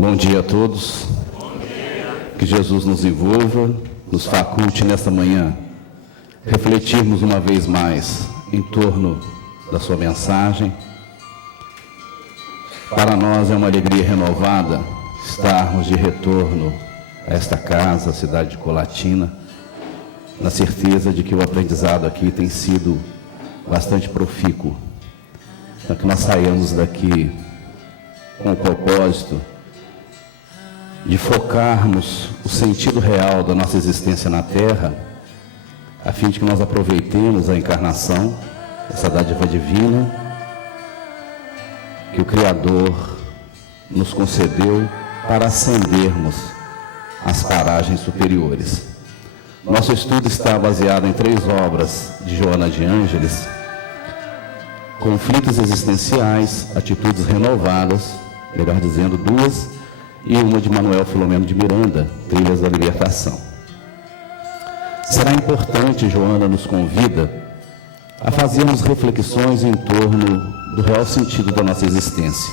Bom dia a todos. Que Jesus nos envolva, nos faculte nesta manhã refletirmos uma vez mais em torno da sua mensagem. Para nós é uma alegria renovada estarmos de retorno a esta casa, a cidade de Colatina, na certeza de que o aprendizado aqui tem sido bastante profícuo, para que nós saiamos daqui com o propósito de focarmos o sentido real da nossa existência na Terra, a fim de que nós aproveitemos a encarnação, essa dádiva divina, que o Criador nos concedeu para ascendermos às paragens superiores. Nosso estudo está baseado em 3 obras de Joana de Ângeles: Conflitos Existenciais, Atitudes Renovadas, melhor dizendo, 2, e uma de Manuel Filomeno de Miranda, Trilhas da Libertação. Será importante, Joana nos convida a fazermos reflexões em torno do real sentido da nossa existência.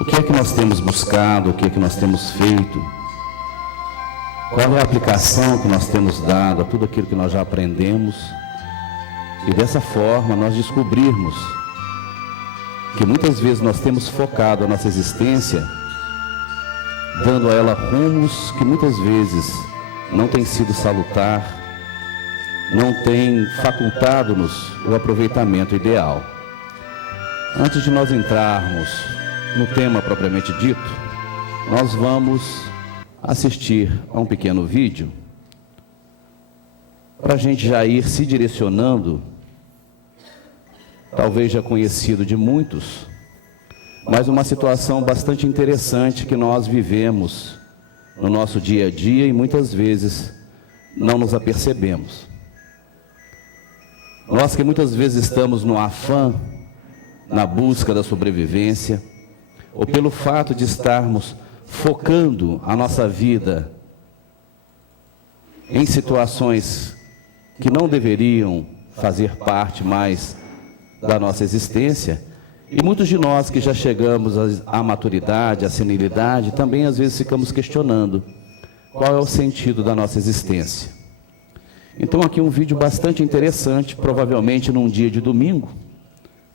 O que é que nós temos buscado, o que é que nós temos feito, qual é a aplicação que nós temos dado a tudo aquilo que nós já aprendemos, e dessa forma nós descobrirmos que muitas vezes nós temos focado a nossa existência, dando a ela rumos que muitas vezes não tem sido salutar, não tem facultado-nos o aproveitamento ideal. Antes de nós entrarmos no tema propriamente dito, nós vamos assistir a um pequeno vídeo para a gente já ir se direcionando, talvez já conhecido de muitos, mas uma situação bastante interessante que nós vivemos no nosso dia a dia e muitas vezes não nos apercebemos. Nós que muitas vezes estamos no afã, na busca da sobrevivência, ou pelo fato de estarmos focando a nossa vida em situações que não deveriam fazer parte mais da nossa existência, e muitos de nós que já chegamos à maturidade, à senilidade, também às vezes ficamos questionando qual é o sentido da nossa existência. Então aqui um vídeo bastante interessante, provavelmente num dia de domingo,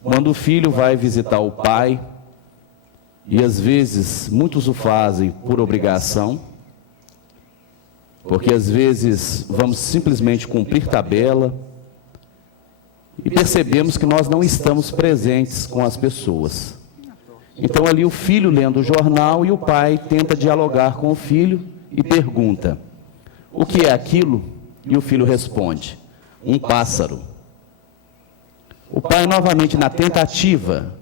quando o filho vai visitar o pai, e às vezes muitos o fazem por obrigação, porque às vezes vamos simplesmente cumprir tabela e percebemos que nós não estamos presentes com as pessoas. Então ali o filho lendo o jornal e o pai tenta dialogar com o filho e pergunta: o que é aquilo? E o filho responde: um pássaro. O pai, novamente na tentativa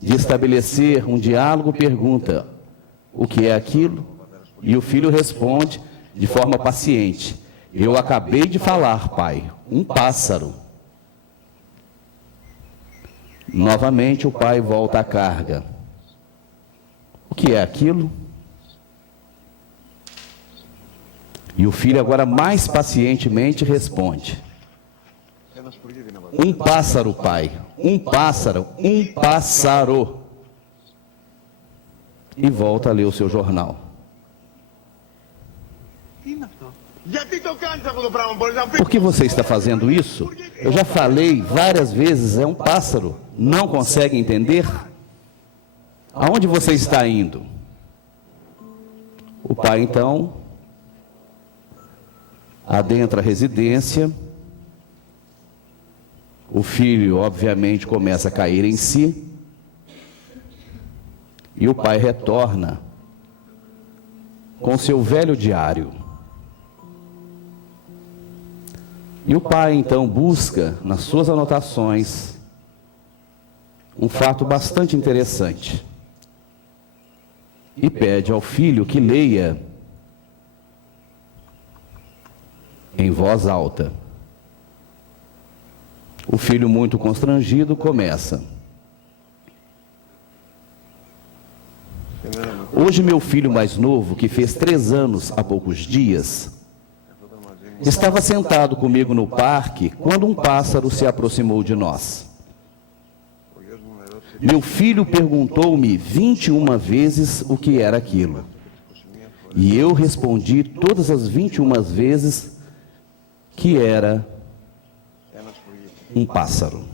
de estabelecer um diálogo, pergunta: o que é aquilo? E o filho responde de forma paciente: eu acabei de falar, pai, um pássaro. Novamente o pai volta à carga: o que é aquilo? E o filho agora mais pacientemente responde: um pássaro, pai, um pássaro, um pássaro. E volta a ler o seu jornal. Por que você está fazendo isso? Eu já falei várias vezes, é um pássaro. Não consegue entender? Aonde você está indo? O pai então adentra a residência. O filho, obviamente, começa a cair em si. E o pai retorna com seu velho diário. E o pai, então, busca nas suas anotações um fato bastante interessante. E pede ao filho que leia em voz alta. O filho, muito constrangido, começa: hoje meu filho mais novo, que fez 3 anos há poucos dias, estava sentado comigo no parque quando um pássaro se aproximou de nós. Meu filho perguntou-me 21 vezes o que era aquilo. E eu respondi todas as 21 vezes que era um pássaro.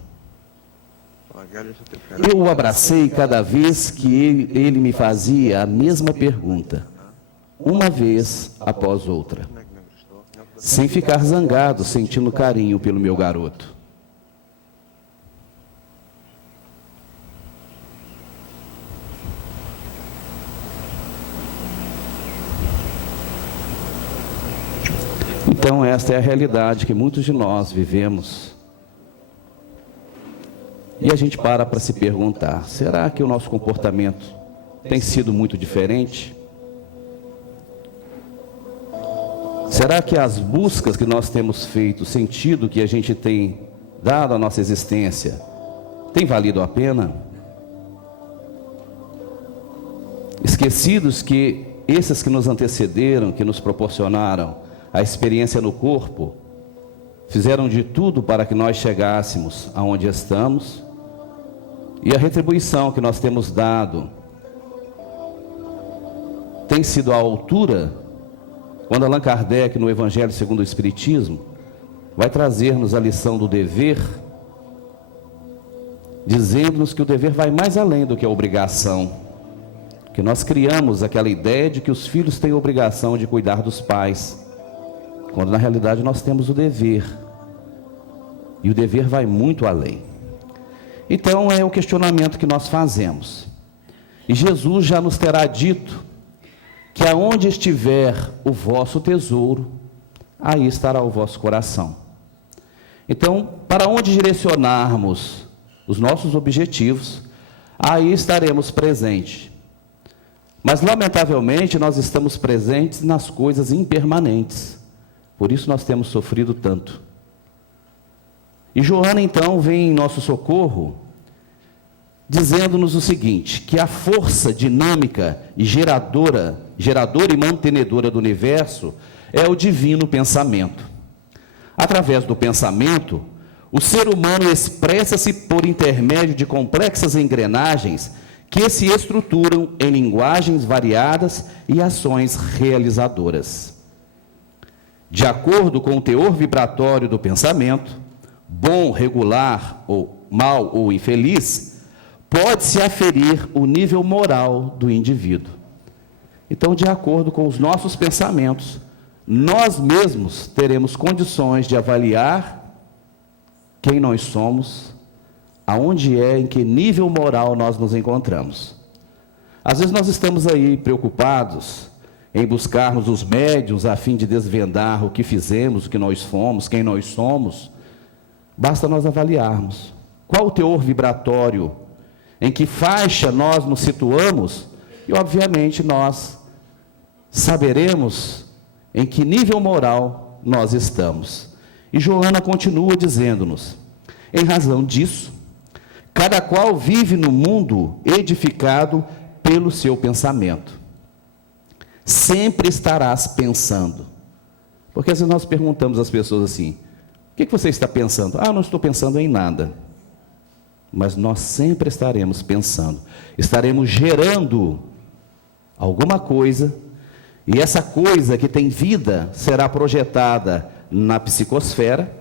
Eu o abracei cada vez que ele me fazia a mesma pergunta, uma vez após outra, sem ficar zangado, sentindo carinho pelo meu garoto. Então, esta é a realidade que muitos de nós vivemos. E a gente para se perguntar, será que o nosso comportamento tem sido muito diferente? Será que as buscas que nós temos feito, o sentido que a gente tem dado à nossa existência, tem valido a pena? Esquecidos que esses que nos antecederam, que nos proporcionaram a experiência no corpo, fizeram de tudo para que nós chegássemos aonde estamos, e a retribuição que nós temos dado tem sido à altura, quando Allan Kardec, no Evangelho segundo o Espiritismo, vai trazer-nos a lição do dever, dizendo-nos que o dever vai mais além do que a obrigação, que nós criamos aquela ideia de que os filhos têm a obrigação de cuidar dos pais, quando na realidade nós temos o dever, e o dever vai muito além. Então é o questionamento que nós fazemos, e Jesus já nos terá dito que aonde estiver o vosso tesouro, aí estará o vosso coração. Então, para onde direcionarmos os nossos objetivos, aí estaremos presentes. Mas lamentavelmente nós estamos presentes nas coisas impermanentes, por isso nós temos sofrido tanto. E Joana então vem em nosso socorro, dizendo-nos o seguinte, que a força dinâmica e geradora e mantenedora do universo é o divino pensamento. Através do pensamento, o ser humano expressa-se por intermédio de complexas engrenagens que se estruturam em linguagens variadas e ações realizadoras. De acordo com o teor vibratório do pensamento, bom, regular, ou mal ou infeliz, pode-se aferir o nível moral do indivíduo. Então, de acordo com os nossos pensamentos, nós mesmos teremos condições de avaliar quem nós somos, aonde em que nível moral nós nos encontramos. Às vezes nós estamos aí preocupados em buscarmos os médiuns a fim de desvendar o que fizemos, o que nós fomos, quem nós somos. Basta nós avaliarmos qual o teor vibratório, em que faixa nós nos situamos, e obviamente nós saberemos em que nível moral nós estamos. E Joana continua dizendo-nos, em razão disso, cada qual vive no mundo edificado pelo seu pensamento. Sempre estarás pensando. Porque às vezes nós perguntamos às pessoas assim, o que você está pensando? Ah, não estou pensando em nada. Mas nós sempre estaremos pensando, estaremos gerando alguma coisa, e essa coisa que tem vida será projetada na psicosfera,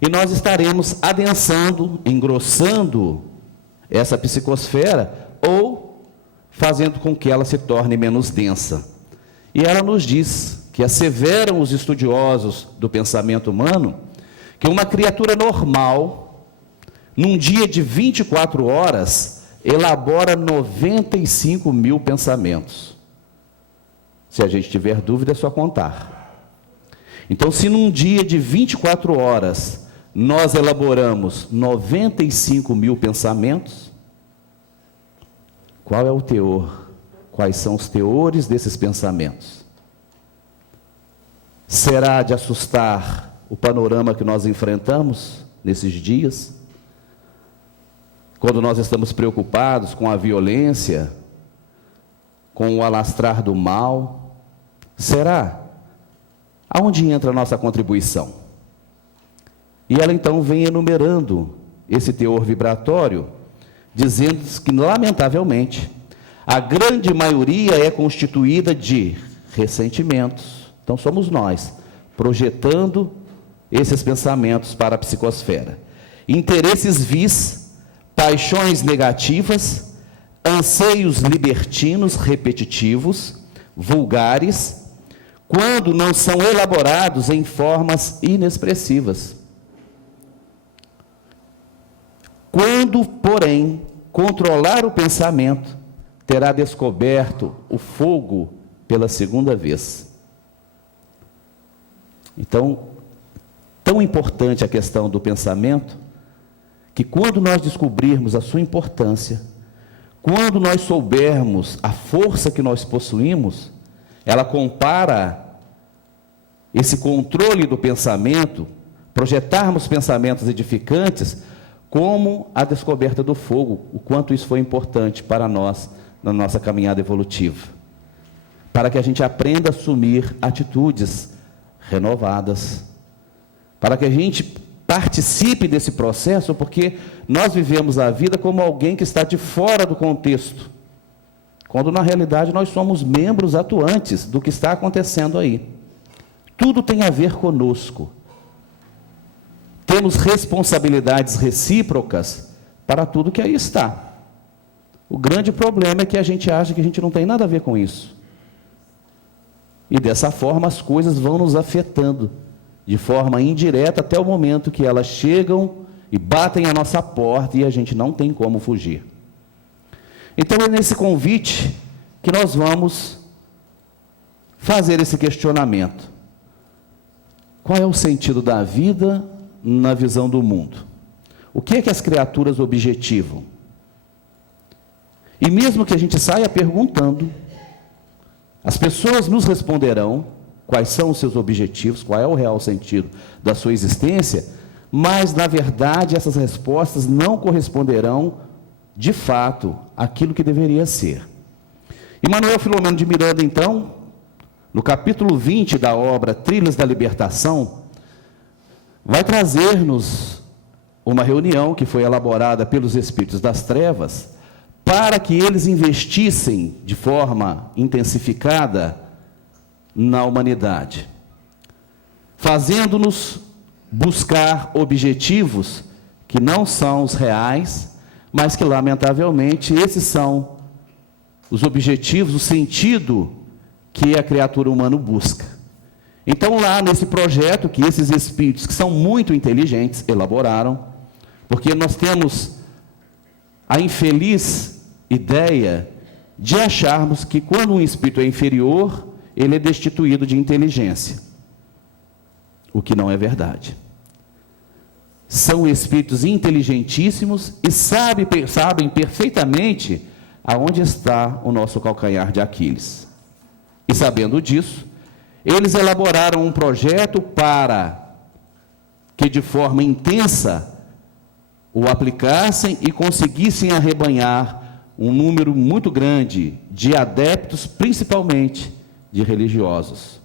e nós estaremos adensando, engrossando essa psicosfera, ou fazendo com que ela se torne menos densa. E ela nos diz que asseveram os estudiosos do pensamento humano, que uma criatura normal, num dia de 24 horas, elabora 95 mil pensamentos. Se a gente tiver dúvida, é só contar. Então, se num dia de 24 horas, nós elaboramos 95 mil pensamentos, qual é o teor? Quais são os teores desses pensamentos? Será de assustar o panorama que nós enfrentamos nesses dias? Quando nós estamos preocupados com a violência, com o alastrar do mal, será? Aonde entra a nossa contribuição? E ela então vem enumerando esse teor vibratório, dizendo que, lamentavelmente, a grande maioria é constituída de ressentimentos. Então, somos nós, projetando esses pensamentos para a psicosfera. Interesses vis, paixões negativas, anseios libertinos repetitivos, vulgares, quando não são elaborados em formas inexpressivas. Quando, porém, controlar o pensamento, terá descoberto o fogo pela segunda vez. Então, tão importante a questão do pensamento, que quando nós descobrirmos a sua importância, quando nós soubermos a força que nós possuímos, ela compara esse controle do pensamento, projetarmos pensamentos edificantes, como a descoberta do fogo, o quanto isso foi importante para nós na nossa caminhada evolutiva, para que a gente aprenda a assumir atitudes renovadas, para que a gente participe desse processo, porque nós vivemos a vida como alguém que está de fora do contexto, quando na realidade nós somos membros atuantes do que está acontecendo aí. Tudo tem a ver conosco. Temos responsabilidades recíprocas para tudo que aí está. O grande problema é que a gente acha que a gente não tem nada a ver com isso. E dessa forma as coisas vão nos afetando, de forma indireta, até o momento que elas chegam e batem a nossa porta e a gente não tem como fugir. Então é nesse convite que nós vamos fazer esse questionamento. Qual é o sentido da vida na visão do mundo? O que é que as criaturas objetivam? E mesmo que a gente saia perguntando, as pessoas nos responderão quais são os seus objetivos, qual é o real sentido da sua existência, mas, na verdade, essas respostas não corresponderão, de fato, àquilo que deveria ser. E Manuel Filomeno de Miranda, então, no capítulo 20 da obra Trilhas da Libertação, vai trazer-nos uma reunião que foi elaborada pelos Espíritos das Trevas, para que eles investissem de forma intensificada na humanidade, fazendo-nos buscar objetivos que não são os reais, mas que, lamentavelmente, esses são os objetivos, o sentido que a criatura humana busca. Então, lá nesse projeto que esses espíritos, que são muito inteligentes, elaboraram, porque nós temos a infeliz ideia de acharmos que quando um espírito é inferior, ele é destituído de inteligência, o que não é verdade. São espíritos inteligentíssimos e sabem perfeitamente aonde está o nosso calcanhar de Aquiles. E sabendo disso, eles elaboraram um projeto para que de forma intensa o aplicassem e conseguissem arrebanhar um número muito grande de adeptos, principalmente de religiosos.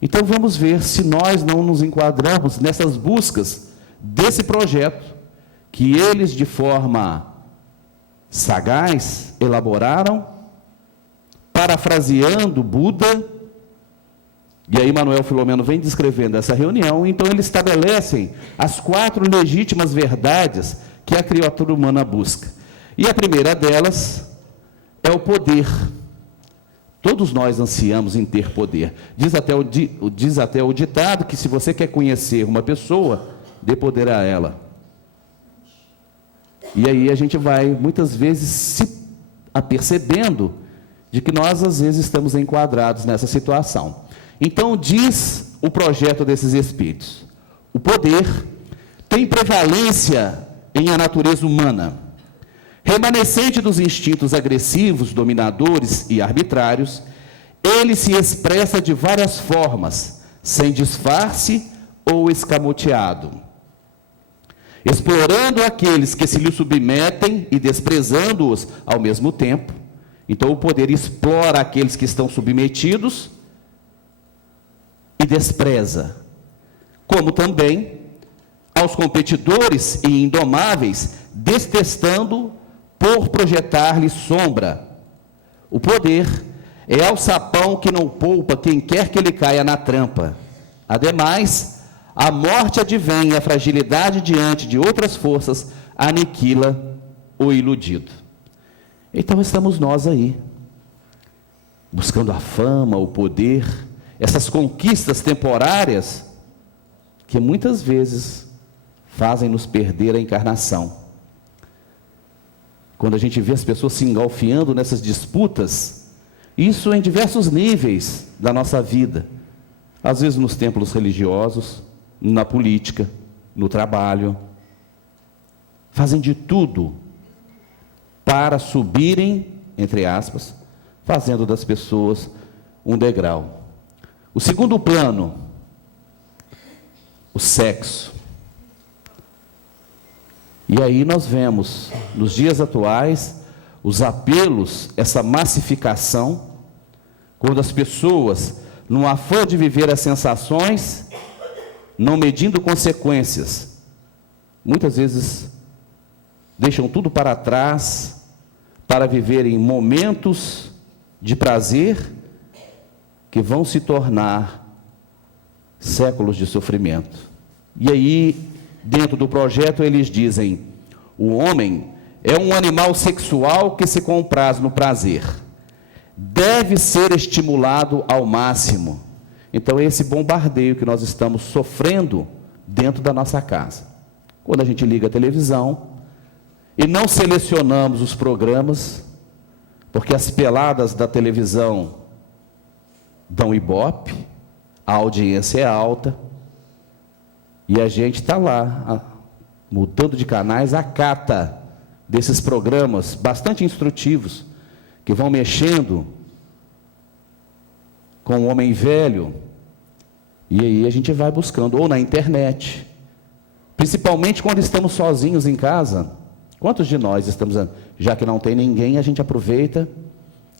Então vamos ver se nós não nos enquadramos nessas buscas desse projeto que eles, de forma sagaz, elaboraram, parafraseando Buda. E aí Manuel Filomeno vem descrevendo essa reunião. Então eles estabelecem as 4 legítimas verdades que a criatura humana busca. E a primeira delas é o poder. Todos nós ansiamos em ter poder. Diz até o ditado que se você quer conhecer uma pessoa, dê poder a ela. E aí a gente vai, muitas vezes, se apercebendo de que nós, às vezes, estamos enquadrados nessa situação. Então, diz o projeto desses espíritos: o poder tem prevalência em a natureza humana. Remanescente dos instintos agressivos, dominadores e arbitrários, ele se expressa de várias formas, sem disfarce ou escamoteado, explorando aqueles que se lhe submetem e desprezando-os ao mesmo tempo. Então, o poder explora aqueles que estão submetidos e despreza, como também aos competidores e indomáveis, detestando por projetar-lhe sombra. O poder é alçapão que não poupa quem quer que ele caia na trampa. Ademais, a morte advém e a fragilidade diante de outras forças aniquila o iludido. Então estamos nós aí, buscando a fama, o poder, essas conquistas temporárias que muitas vezes fazem nos perder a encarnação. Quando a gente vê as pessoas se engalfiando nessas disputas, isso em diversos níveis da nossa vida, às vezes nos templos religiosos, na política, no trabalho, fazem de tudo para subirem, entre aspas, fazendo das pessoas um degrau. O segundo plano, o sexo. E aí nós vemos, nos dias atuais, os apelos, essa massificação, quando as pessoas, no afã de viver as sensações, não medindo consequências, muitas vezes deixam tudo para trás, para viverem momentos de prazer, que vão se tornar séculos de sofrimento. E aí, dentro do projeto, eles dizem: o homem é um animal sexual que se compraz no prazer. Deve ser estimulado ao máximo. Então, é esse bombardeio que nós estamos sofrendo dentro da nossa casa. Quando a gente liga a televisão e não selecionamos os programas, porque as peladas da televisão dão ibope, a audiência é alta, e a gente está lá, mudando de canais, a cata desses programas bastante instrutivos, que vão mexendo com o homem velho, e aí a gente vai buscando, ou na internet, principalmente quando estamos sozinhos em casa. Quantos de nós estamos, já que não tem ninguém, a gente aproveita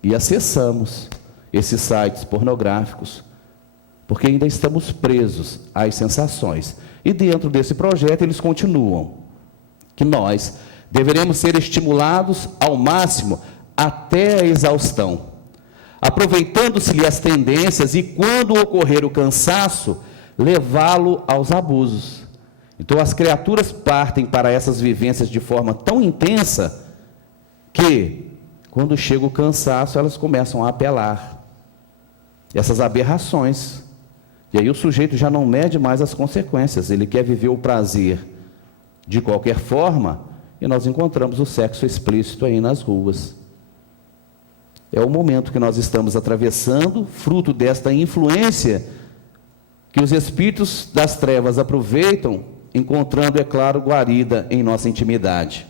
e acessamos esses sites pornográficos, porque ainda estamos presos às sensações. E dentro desse projeto eles continuam, que nós deveremos ser estimulados ao máximo até a exaustão, aproveitando-se-lhe as tendências e, quando ocorrer o cansaço, levá-lo aos abusos. Então as criaturas partem para essas vivências de forma tão intensa que, quando chega o cansaço, elas começam a apelar. Essas aberrações. E aí o sujeito já não mede mais as consequências, ele quer viver o prazer de qualquer forma, e nós encontramos o sexo explícito aí nas ruas. É o momento que nós estamos atravessando, fruto desta influência que os espíritos das trevas aproveitam, encontrando, é claro, guarida em nossa intimidade.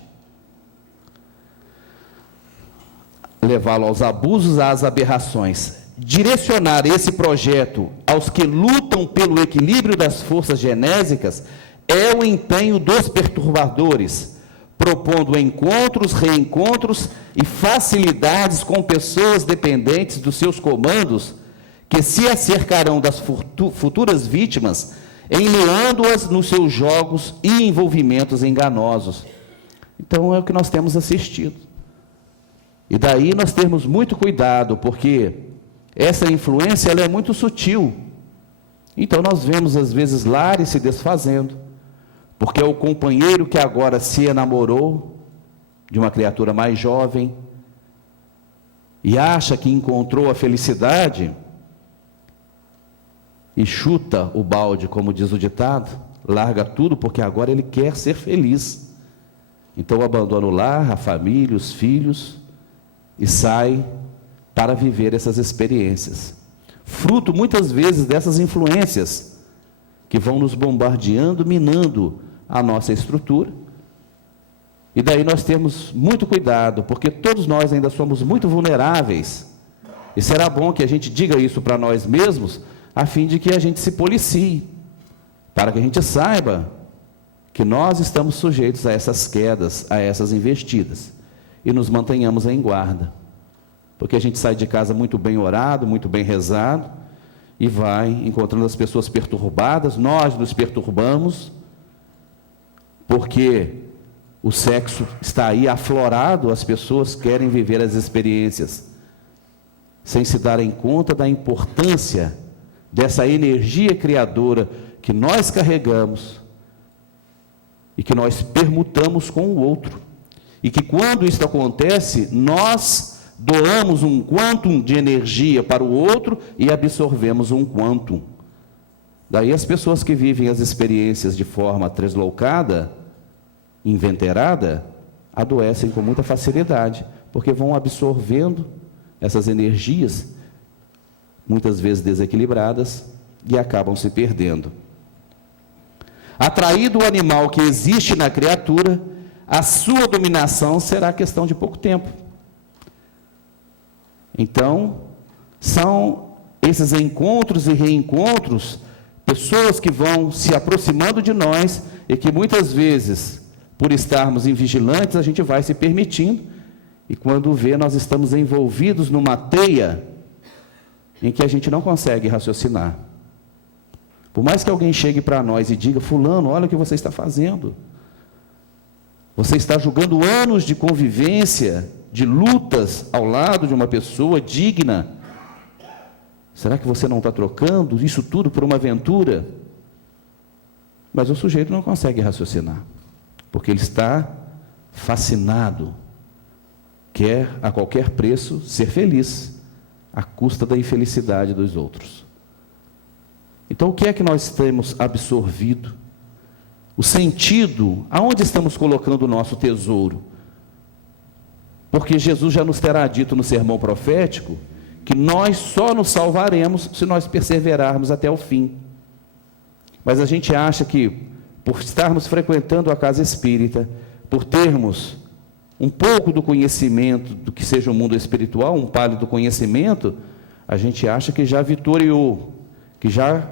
Levá-lo aos abusos, às aberrações. Direcionar esse projeto aos que lutam pelo equilíbrio das forças genésicas é o empenho dos perturbadores, propondo encontros, reencontros e facilidades com pessoas dependentes dos seus comandos, que se acercarão das futuras vítimas, enleando-as nos seus jogos e envolvimentos enganosos. Então é o que nós temos assistido. E daí nós temos muito cuidado, porque essa influência ela é muito sutil. Então nós vemos às vezes lares se desfazendo, porque é o companheiro que agora se enamorou de uma criatura mais jovem e acha que encontrou a felicidade e chuta o balde, como diz o ditado, larga tudo porque agora ele quer ser feliz. Então abandona o lar, a família, os filhos e sai para viver essas experiências. Fruto muitas vezes dessas influências que vão nos bombardeando, minando a nossa estrutura. E daí nós temos muito cuidado, porque todos nós ainda somos muito vulneráveis. E será bom que a gente diga isso para nós mesmos, a fim de que a gente se policie, para que a gente saiba que nós estamos sujeitos a essas quedas, a essas investidas, e nos mantenhamos em guarda. Porque a gente sai de casa muito bem orado, muito bem rezado, e vai encontrando as pessoas perturbadas, nós nos perturbamos, porque o sexo está aí aflorado, as pessoas querem viver as experiências, sem se darem conta da importância dessa energia criadora que nós carregamos e que nós permutamos com o outro. E que quando isso acontece, nós doamos um quantum de energia para o outro e absorvemos um quantum. Daí as pessoas que vivem as experiências de forma tresloucada, inventerada, adoecem com muita facilidade, porque vão absorvendo essas energias, muitas vezes desequilibradas, e acabam se perdendo. Atraído o animal que existe na criatura, a sua dominação será questão de pouco tempo. Então, são esses encontros e reencontros, pessoas que vão se aproximando de nós e que muitas vezes, por estarmos invigilantes, a gente vai se permitindo, e quando vê, nós estamos envolvidos numa teia em que a gente não consegue raciocinar. Por mais que alguém chegue para nós e diga: fulano, olha o que você está fazendo. Você está julgando anos de convivência, de lutas ao lado de uma pessoa digna. Será que você não está trocando isso tudo por uma aventura? Mas o sujeito não consegue raciocinar, porque ele está fascinado, quer a qualquer preço ser feliz, à custa da infelicidade dos outros. Então, o que é que nós temos absorvido? O sentido, aonde estamos colocando o nosso tesouro? Porque Jesus já nos terá dito no sermão profético que nós só nos salvaremos se nós perseverarmos até o fim. Mas a gente acha que, por estarmos frequentando a casa espírita, por termos um pouco do conhecimento do que seja o mundo espiritual, um pálido conhecimento, a gente acha que já vitoriou, que já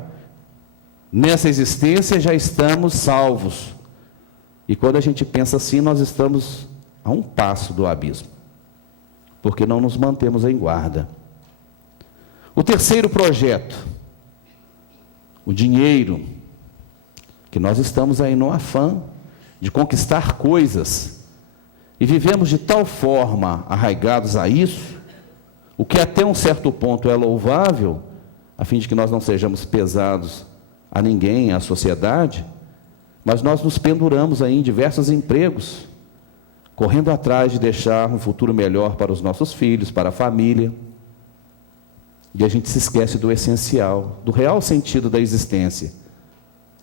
nessa existência já estamos salvos. E quando a gente pensa assim, nós estamos a um passo do abismo, porque não nos mantemos em guarda. O terceiro projeto, o dinheiro, que nós estamos aí no afã de conquistar coisas, e vivemos de tal forma arraigados a isso, o que até um certo ponto é louvável, a fim de que nós não sejamos pesados a ninguém, à sociedade, mas nós nos penduramos aí em diversos empregos, correndo atrás de deixar um futuro melhor para os nossos filhos, para a família, e a gente se esquece do essencial, do real sentido da existência.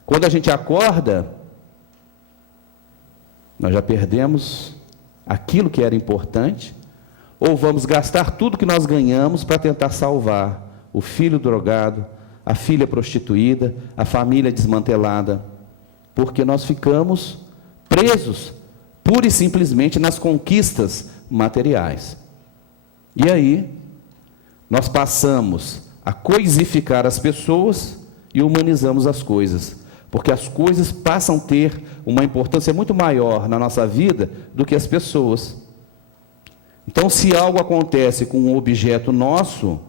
Quando a gente acorda, nós já perdemos aquilo que era importante, ou vamos gastar tudo que nós ganhamos para tentar salvar o filho drogado, a filha prostituída, a família desmantelada, porque nós ficamos presos, pura e simplesmente, nas conquistas materiais. E aí, nós passamos a coisificar as pessoas e humanizamos as coisas, porque as coisas passam a ter uma importância muito maior na nossa vida do que as pessoas. Então, se algo acontece com um objeto nosso,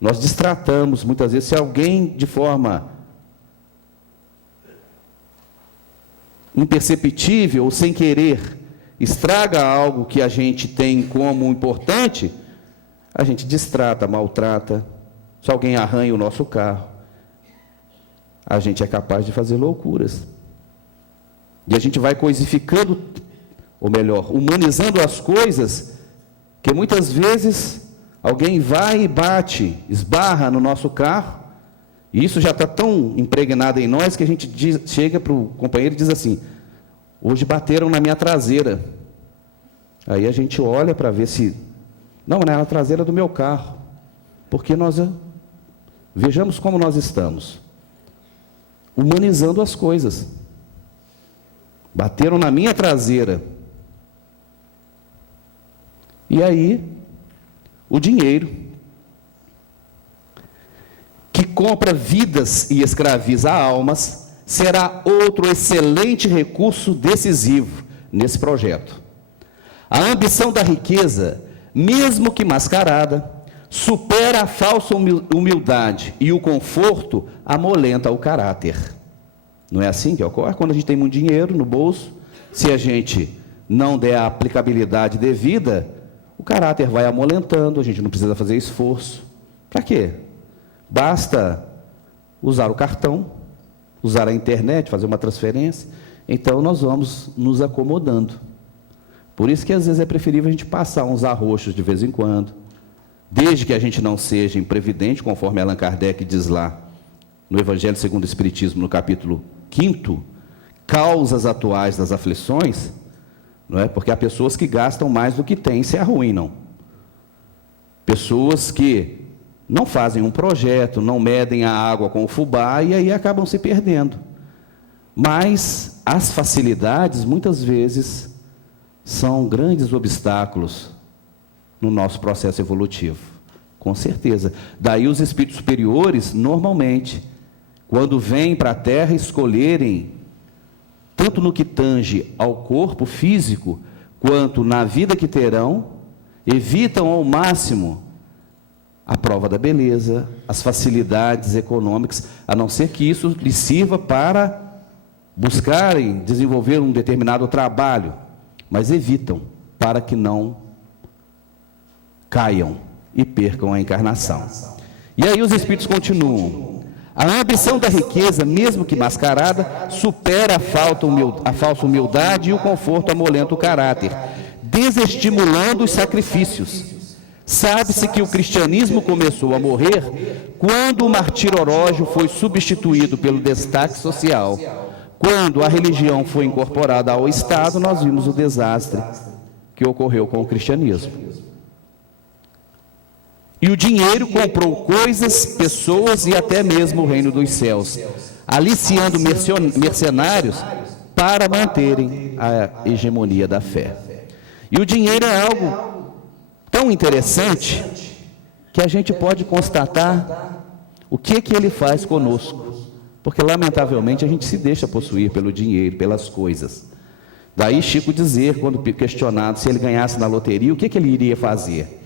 nós destratamos muitas vezes. Se alguém, de forma imperceptível ou sem querer, estraga algo que a gente tem como importante, a gente distrata, maltrata. Se alguém arranha o nosso carro, a gente é capaz de fazer loucuras. E a gente vai coisificando, ou melhor, humanizando as coisas, que muitas vezes alguém vai e bate, esbarra no nosso carro, e isso já está tão impregnado em nós que a gente chega para o companheiro e diz assim: hoje bateram na minha traseira. Aí a gente olha para ver se... Não, não é a traseira do meu carro. Porque nós... Vejamos como nós estamos. Humanizando as coisas. Bateram na minha traseira. E aí, o dinheiro, que compra vidas e escraviza almas, será outro excelente recurso decisivo nesse projeto. A ambição da riqueza, mesmo que mascarada, supera a falsa humildade, e o conforto amolenta o caráter. Não é assim que ocorre? Quando a gente tem muito dinheiro no bolso, se a gente não der a aplicabilidade devida, o caráter vai amolentando, a gente não precisa fazer esforço. Para quê? Basta usar o cartão, usar a internet, fazer uma transferência. Então, nós vamos nos acomodando. Por isso que, às vezes, é preferível a gente passar uns arroxos de vez em quando, desde que a gente não seja imprevidente, conforme Allan Kardec diz lá, no Evangelho segundo o Espiritismo, no capítulo 5º, causas atuais das aflições, não é? Porque há pessoas que gastam mais do que têm e se arruinam. Pessoas que não fazem um projeto, não medem a água com o fubá e aí acabam se perdendo. Mas as facilidades, muitas vezes, são grandes obstáculos no nosso processo evolutivo. Com certeza. Daí os espíritos superiores, normalmente, quando vêm para a Terra, escolherem, tanto no que tange ao corpo físico, quanto na vida que terão, evitam ao máximo a prova da beleza, as facilidades econômicas, a não ser que isso lhes sirva para buscarem desenvolver um determinado trabalho, mas evitam para que não caiam e percam a encarnação. E aí os espíritos continuam. A ambição da riqueza, mesmo que mascarada, supera a falsa humildade e o conforto amolenta o caráter, desestimulando os sacrifícios. Sabe-se que o cristianismo começou a morrer quando o martirológio foi substituído pelo destaque social. Quando a religião foi incorporada ao Estado, nós vimos o desastre que ocorreu com o cristianismo. E o dinheiro comprou coisas, pessoas e até mesmo o reino dos céus, aliciando mercenários para manterem a hegemonia da fé. E o dinheiro é algo tão interessante que a gente pode constatar o que ele faz conosco, porque lamentavelmente a gente se deixa possuir pelo dinheiro, pelas coisas. Daí Chico dizer, quando questionado se ele ganhasse na loteria, o que ele iria fazer?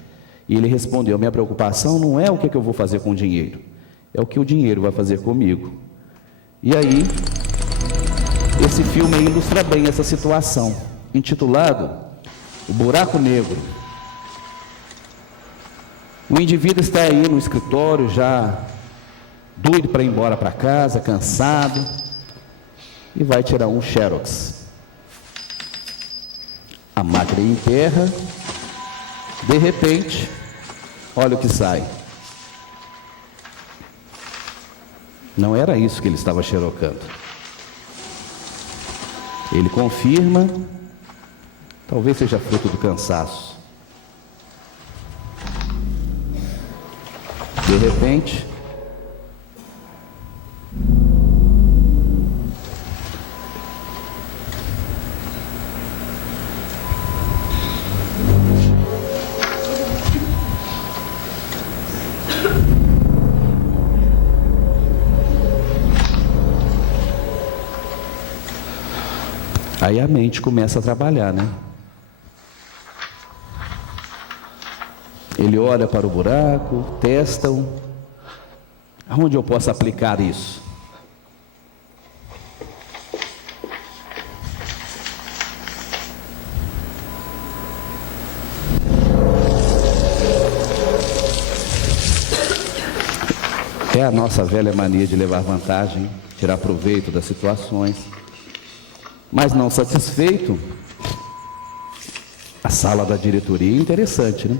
E ele respondeu: minha preocupação não é o que eu vou fazer com o dinheiro, é o que o dinheiro vai fazer comigo. E aí, esse filme ilustra bem essa situação, intitulado O Buraco Negro. O indivíduo está aí no escritório, já doido para ir embora para casa, cansado, e vai tirar um xerox. A máquina emperra, de repente, olha o que sai. Não era isso que ele estava xerocando. Ele confirma, talvez seja fruto do cansaço. De repente, aí a mente começa a trabalhar, né? Ele olha para o buraco, testa, aonde eu posso aplicar isso? É a nossa velha mania de levar vantagem, tirar proveito das situações. Mas não satisfeito, a sala da diretoria é interessante, né?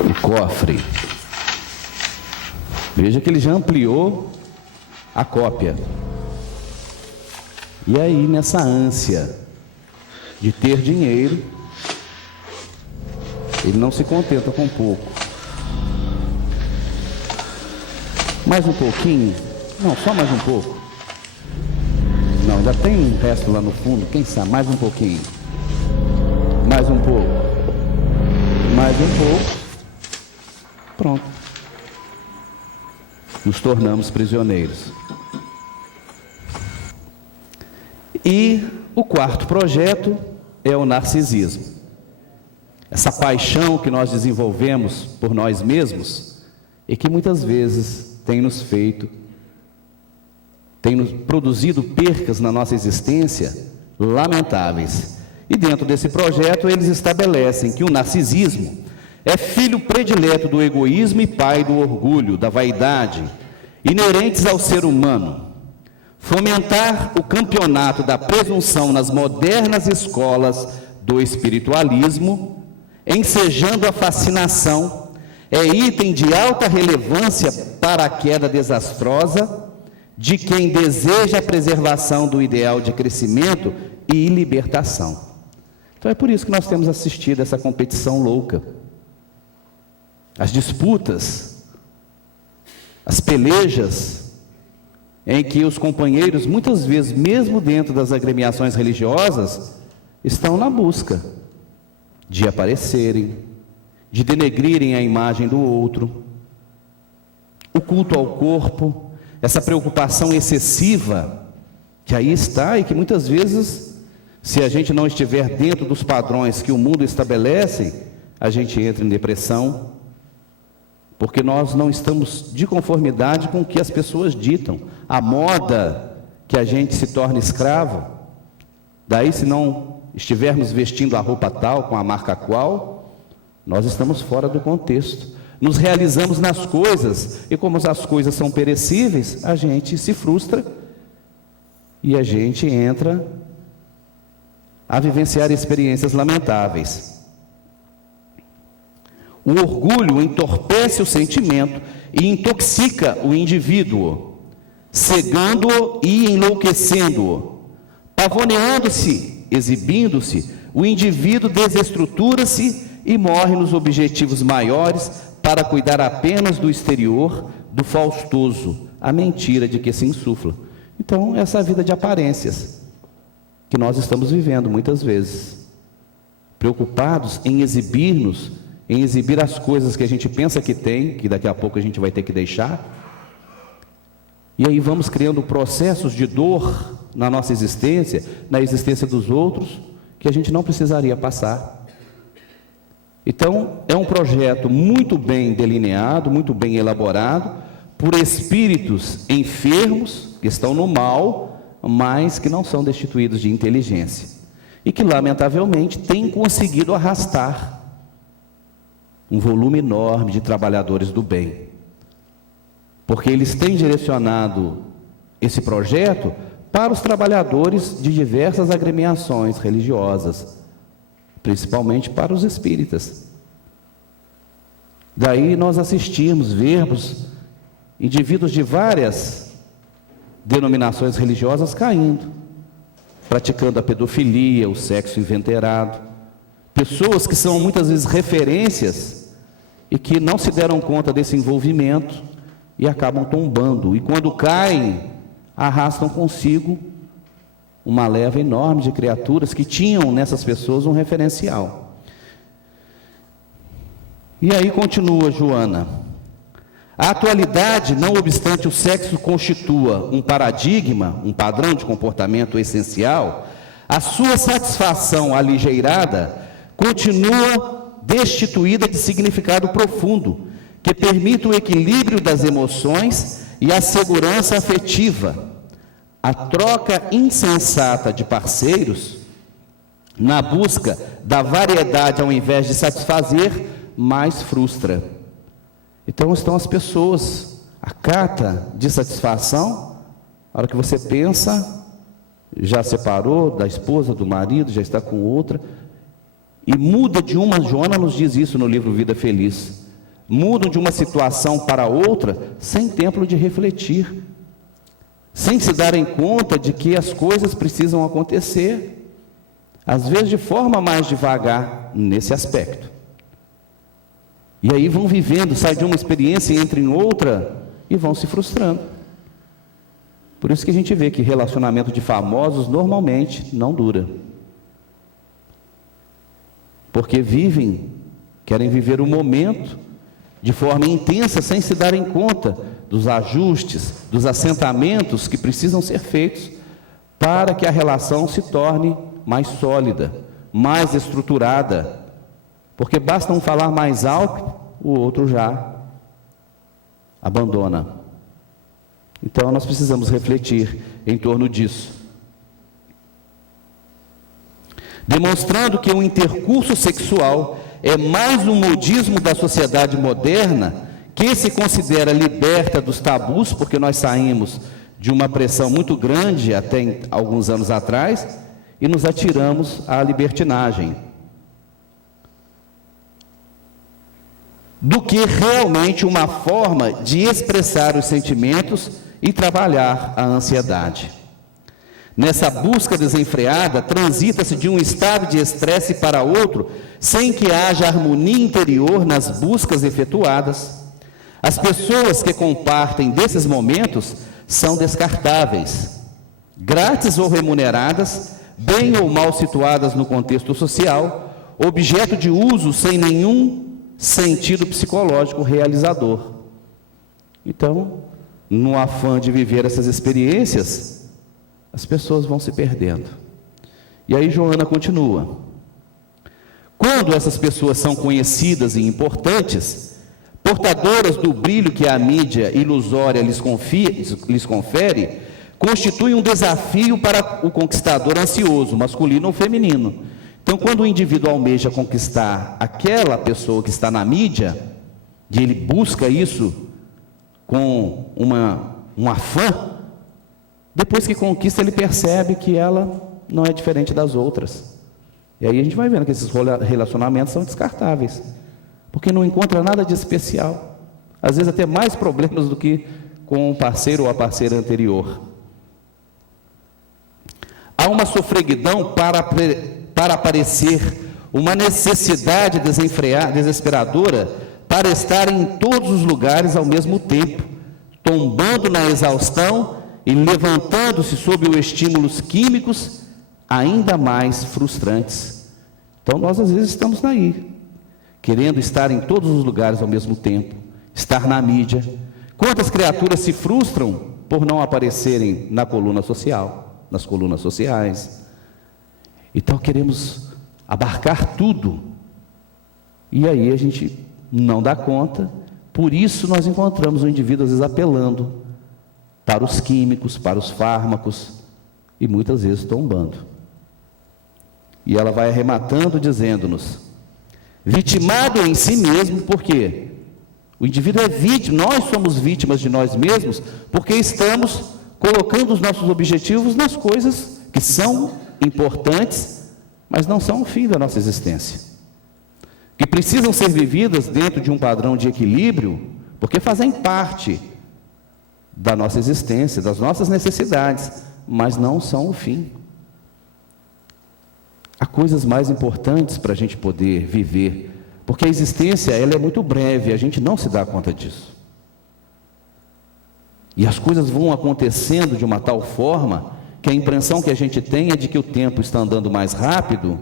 O cofre. Veja que ele já ampliou a cópia. E aí, nessa ânsia de ter dinheiro, ele não se contenta com pouco. Mais um pouquinho? Não, só mais um pouco. Não, ainda tem um resto lá no fundo, quem sabe? Mais um pouquinho. Mais um pouco. Mais um pouco. Pronto. Nos tornamos prisioneiros. E o quarto projeto é o narcisismo. essa paixão que nós desenvolvemos por nós mesmos, e que muitas vezes tem nos produzido percas na nossa existência lamentáveis. E dentro desse projeto eles estabelecem que o narcisismo é filho predileto do egoísmo e pai do orgulho, da vaidade, inerentes ao ser humano. Fomentar o campeonato da presunção nas modernas escolas do espiritualismo, ensejando a fascinação, é item de alta relevância para a queda desastrosa de quem deseja a preservação do ideal de crescimento e libertação. Então é por isso que nós temos assistido essa competição louca. As disputas, as pelejas, em que os companheiros, muitas vezes, mesmo dentro das agremiações religiosas, estão na busca de aparecerem, de denegrirem a imagem do outro. O culto ao corpo, essa preocupação excessiva, que aí está e que muitas vezes, se a gente não estiver dentro dos padrões que o mundo estabelece, a gente entra em depressão, porque nós não estamos de conformidade com o que as pessoas ditam. A moda que a gente se torna escravo, daí se não estivermos vestindo a roupa tal, com a marca qual, nós estamos fora do contexto. Nos realizamos nas coisas, e como as coisas são perecíveis, a gente se frustra, e a gente entra a vivenciar experiências lamentáveis. O orgulho entorpece o sentimento e intoxica o indivíduo, cegando-o e enlouquecendo-o. Pavoneando-se, exibindo-se, o indivíduo desestrutura-se e morre nos objetivos maiores para cuidar apenas do exterior, do faustoso, a mentira de que se insufla. Então, essa é a vida de aparências que nós estamos vivendo muitas vezes, preocupados em exibir-nos, em exibir as coisas que a gente pensa que tem, que daqui a pouco a gente vai ter que deixar, e aí vamos criando processos de dor na nossa existência, na existência dos outros, que a gente não precisaria passar. Então, é um projeto muito bem delineado, muito bem elaborado, por espíritos enfermos, que estão no mal, mas que não são destituídos de inteligência, e que lamentavelmente têm conseguido arrastar um volume enorme de trabalhadores do bem, porque eles têm direcionado esse projeto para os trabalhadores de diversas agremiações religiosas, principalmente para os espíritas. Daí nós assistimos, vermos indivíduos de várias denominações religiosas caindo, praticando a pedofilia, o sexo inveterado, pessoas que são muitas vezes referências e que não se deram conta desse envolvimento e acabam tombando, e quando caem, arrastam consigo uma leva enorme de criaturas que tinham nessas pessoas um referencial. E aí continua Joana: a atualidade, não obstante o sexo constitua um paradigma, um padrão de comportamento essencial, a sua satisfação aligeirada continua destituída de significado profundo, que permita o equilíbrio das emoções e a segurança afetiva. A troca insensata de parceiros, na busca da variedade ao invés de satisfazer, mais frustra. Então estão as pessoas, a cata de satisfação, a hora que você pensa, já separou da esposa, do marido, já está com outra, e muda de uma, Joana nos diz isso no livro Vida Feliz, mudam de uma situação para outra, sem tempo de refletir, sem se darem conta de que as coisas precisam acontecer, às vezes de forma mais devagar nesse aspecto. E aí vão vivendo, sai de uma experiência e entra em outra, e vão se frustrando. Por isso que a gente vê que relacionamento de famosos normalmente não dura. Porque querem viver o momento de forma intensa, sem se darem conta dos ajustes, dos assentamentos que precisam ser feitos para que a relação se torne mais sólida, mais estruturada. Porque basta um falar mais alto, o outro já abandona. Então nós precisamos refletir em torno disso. Demonstrando que o intercurso sexual é mais um modismo da sociedade moderna, que se considera liberta dos tabus, porque nós saímos de uma pressão muito grande até alguns anos atrás, e nos atiramos à libertinagem. Do que realmente uma forma de expressar os sentimentos e trabalhar a ansiedade. Nessa busca desenfreada, transita-se de um estado de estresse para outro, sem que haja harmonia interior nas buscas efetuadas. As pessoas que compartem desses momentos são descartáveis, grátis ou remuneradas, bem ou mal situadas no contexto social, objeto de uso sem nenhum sentido psicológico realizador. Então, no afã de viver essas experiências, as pessoas vão se perdendo. E aí Joana continua. Quando essas pessoas são conhecidas e importantes, portadoras do brilho que a mídia ilusória lhes confere, constitui um desafio para o conquistador ansioso, masculino ou feminino. Então, quando o indivíduo almeja conquistar aquela pessoa que está na mídia, e ele busca isso com um afã, depois que conquista, ele percebe que ela não é diferente das outras. E aí a gente vai vendo que esses relacionamentos são descartáveis, porque não encontra nada de especial. Às vezes até mais problemas do que com o parceiro ou a parceira anterior. Há uma sofreguidão para aparecer, uma necessidade desesperadora para estar em todos os lugares ao mesmo tempo, tombando na exaustão e levantando-se sob os estímulos químicos ainda mais frustrantes. Então nós às vezes estamos aí, querendo estar em todos os lugares ao mesmo tempo, estar na mídia. Quantas criaturas se frustram por não aparecerem na coluna social, nas colunas sociais? Então queremos abarcar tudo, e aí a gente não dá conta. Por isso nós encontramos o indivíduo às vezes apelando para os químicos, para os fármacos, e muitas vezes tombando. E ela vai arrematando dizendo-nos, vitimado em si mesmo, por quê? O indivíduo é vítima, nós somos vítimas de nós mesmos, porque estamos colocando os nossos objetivos nas coisas que são importantes, mas não são o fim da nossa existência, que precisam ser vividas dentro de um padrão de equilíbrio, porque fazem parte da nossa existência, das nossas necessidades, mas não são o fim. Há coisas mais importantes para a gente poder viver, porque a existência ela é muito breve, a gente não se dá conta disso. E as coisas vão acontecendo de uma tal forma que a impressão que a gente tem é de que o tempo está andando mais rápido.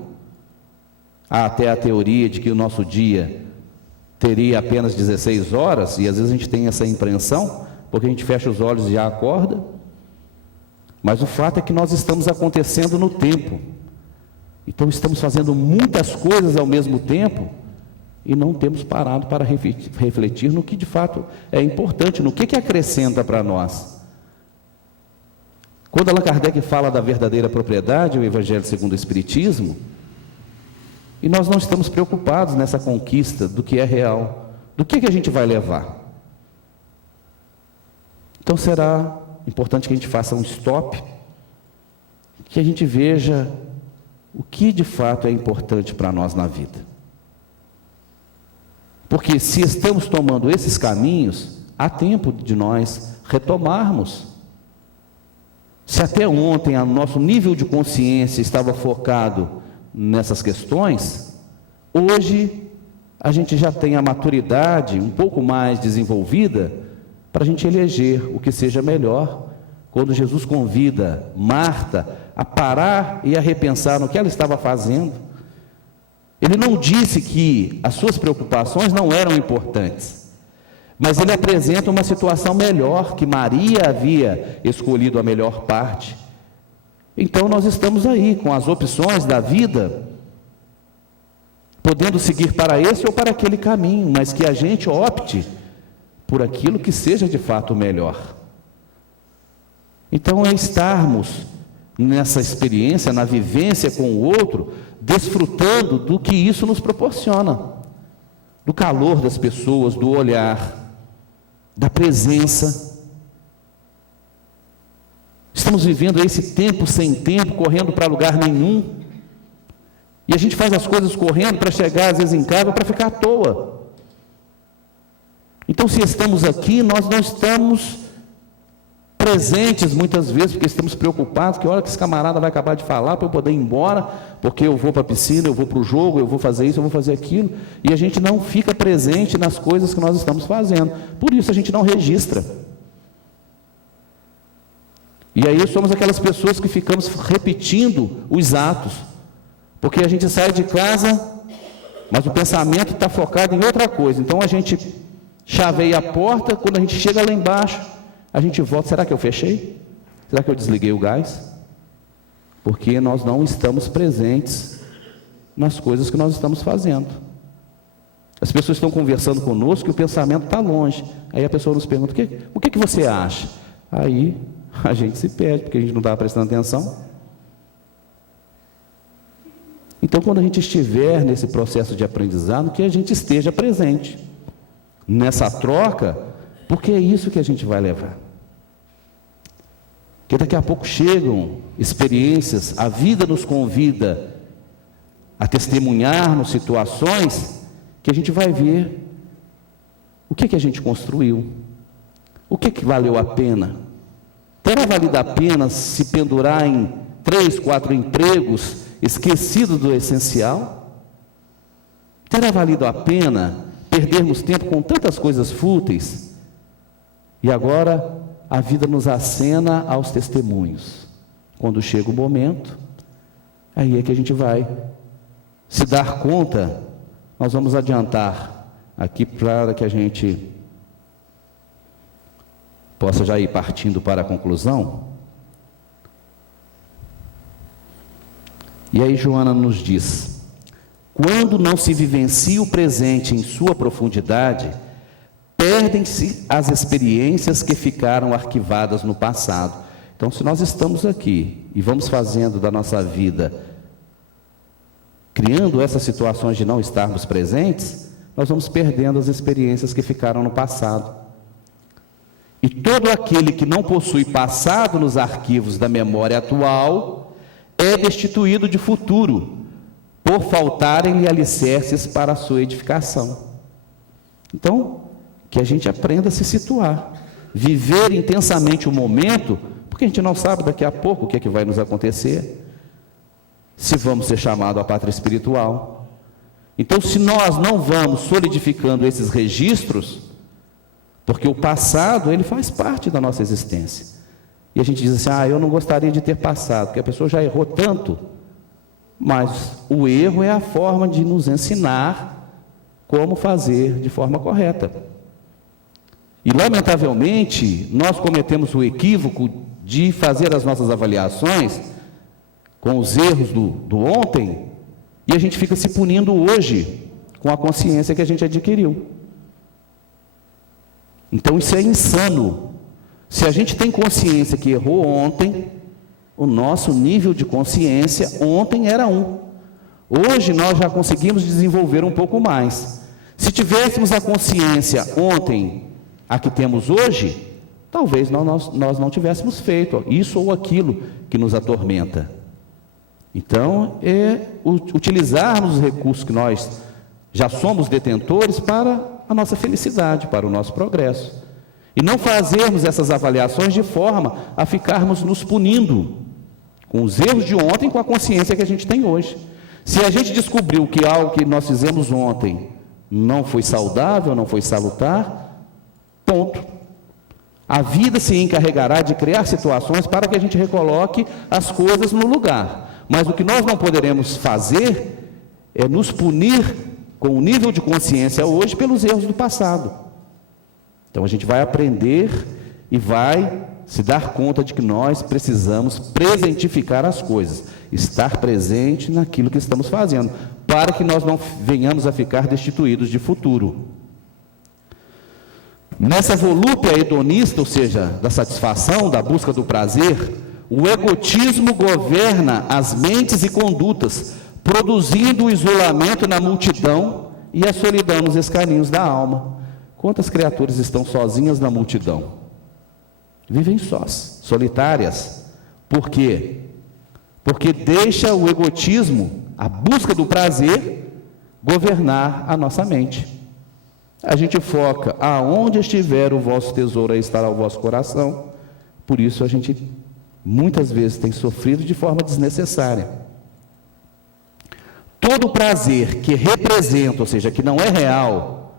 Há até a teoria de que o nosso dia teria apenas 16 horas, e às vezes a gente tem essa impressão, porque a gente fecha os olhos e já acorda. Mas o fato é que nós estamos acontecendo no tempo. Então estamos fazendo muitas coisas ao mesmo tempo e não temos parado para refletir no que de fato é importante, no que acrescenta para nós. Quando Allan Kardec fala da verdadeira propriedade, o Evangelho segundo o Espiritismo, e nós não estamos preocupados nessa conquista do que é real, do que a gente vai levar. Então será importante que a gente faça um stop, que a gente veja o que de fato é importante para nós na vida. Porque se estamos tomando esses caminhos, há tempo de nós retomarmos. Se até ontem o nosso nível de consciência estava focado nessas questões, hoje a gente já tem a maturidade um pouco mais desenvolvida para a gente eleger o que seja melhor. Quando Jesus convida Marta a parar e a repensar no que ela estava fazendo, ele não disse que as suas preocupações não eram importantes, mas ele apresenta uma situação melhor, que Maria havia escolhido a melhor parte. Então nós estamos aí com as opções da vida, podendo seguir para esse ou para aquele caminho, mas que a gente opte por aquilo que seja de fato o melhor. Então é estarmos nessa experiência, na vivência com o outro, desfrutando do que isso nos proporciona, do calor das pessoas, do olhar, da presença. Estamos vivendo esse tempo sem tempo, correndo para lugar nenhum, e a gente faz as coisas correndo para chegar às vezes em casa para ficar à toa. Então, se estamos aqui, nós não estamos presentes muitas vezes, porque estamos preocupados, que hora que esse camarada vai acabar de falar para eu poder ir embora, porque eu vou para a piscina, eu vou para o jogo, eu vou fazer isso, eu vou fazer aquilo, e a gente não fica presente nas coisas que nós estamos fazendo, por isso a gente não registra. E aí somos aquelas pessoas que ficamos repetindo os atos, porque a gente sai de casa, mas o pensamento está focado em outra coisa, então a gente chaveia a porta, quando a gente chega lá embaixo, a gente volta, será que eu fechei? Será que eu desliguei o gás? Porque nós não estamos presentes nas coisas que nós estamos fazendo. As pessoas estão conversando conosco e o pensamento está longe. Aí a pessoa nos pergunta, o que você acha? Aí a gente se perde, porque a gente não estava prestando atenção. Então, quando a gente estiver nesse processo de aprendizado, que a gente esteja presente nessa troca, porque é isso que a gente vai levar. Porque daqui a pouco chegam experiências, a vida nos convida a testemunharmos situações que a gente vai ver o que a gente construiu, o que valeu a pena. Terá valido a pena se pendurar em 3, 4 empregos, esquecido do essencial? Terá valido a pena perdermos tempo com tantas coisas fúteis? E agora a vida nos acena aos testemunhos. Quando chega o momento, aí é que a gente vai se dar conta. Nós vamos adiantar aqui para que a gente possa já ir partindo para a conclusão. E aí Joana nos diz: quando não se vivencia o presente em sua profundidade, perdem-se as experiências que ficaram arquivadas no passado. Então, se nós estamos aqui e vamos fazendo da nossa vida, criando essas situações de não estarmos presentes, nós vamos perdendo as experiências que ficaram no passado. E todo aquele que não possui passado nos arquivos da memória atual é destituído de futuro, por faltarem-lhe alicerces para a sua edificação. Então, que a gente aprenda a se situar, viver intensamente o momento, porque a gente não sabe daqui a pouco o que é que vai nos acontecer, se vamos ser chamados à pátria espiritual. Então, se nós não vamos solidificando esses registros, porque o passado, ele faz parte da nossa existência, e a gente diz assim, eu não gostaria de ter passado, porque a pessoa já errou tanto, mas o erro é a forma de nos ensinar como fazer de forma correta. E, lamentavelmente, nós cometemos o equívoco de fazer as nossas avaliações com os erros do ontem, e a gente fica se punindo hoje com a consciência que a gente adquiriu. Então, isso é insano. Se a gente tem consciência que errou ontem, o nosso nível de consciência ontem era 1. Hoje nós já conseguimos desenvolver um pouco mais. Se tivéssemos a consciência ontem a que temos hoje, talvez nós não tivéssemos feito isso ou aquilo que nos atormenta. Então, é utilizarmos os recursos que nós já somos detentores para a nossa felicidade, para o nosso progresso. E não fazermos essas avaliações de forma a ficarmos nos punindo com os erros de ontem, com a consciência que a gente tem hoje. Se a gente descobriu que algo que nós fizemos ontem não foi saudável, não foi salutar, ponto. A vida se encarregará de criar situações para que a gente recoloque as coisas no lugar. Mas o que nós não poderemos fazer é nos punir com o nível de consciência hoje pelos erros do passado. Então a gente vai aprender e vai se dar conta de que nós precisamos presentificar as coisas, estar presente naquilo que estamos fazendo, para que nós não venhamos a ficar destituídos de futuro. Nessa volúpia hedonista, ou seja, da satisfação, da busca do prazer, o egotismo governa as mentes e condutas, produzindo o isolamento na multidão e a solidão nos escaninhos da alma. Quantas criaturas estão sozinhas na multidão? Vivem sós, solitárias. Por quê? Porque deixa o egotismo, a busca do prazer, governar a nossa mente. A gente foca: aonde estiver o vosso tesouro, aí estará o vosso coração. Por isso a gente muitas vezes tem sofrido de forma desnecessária. Todo prazer que representa, ou seja, que não é real,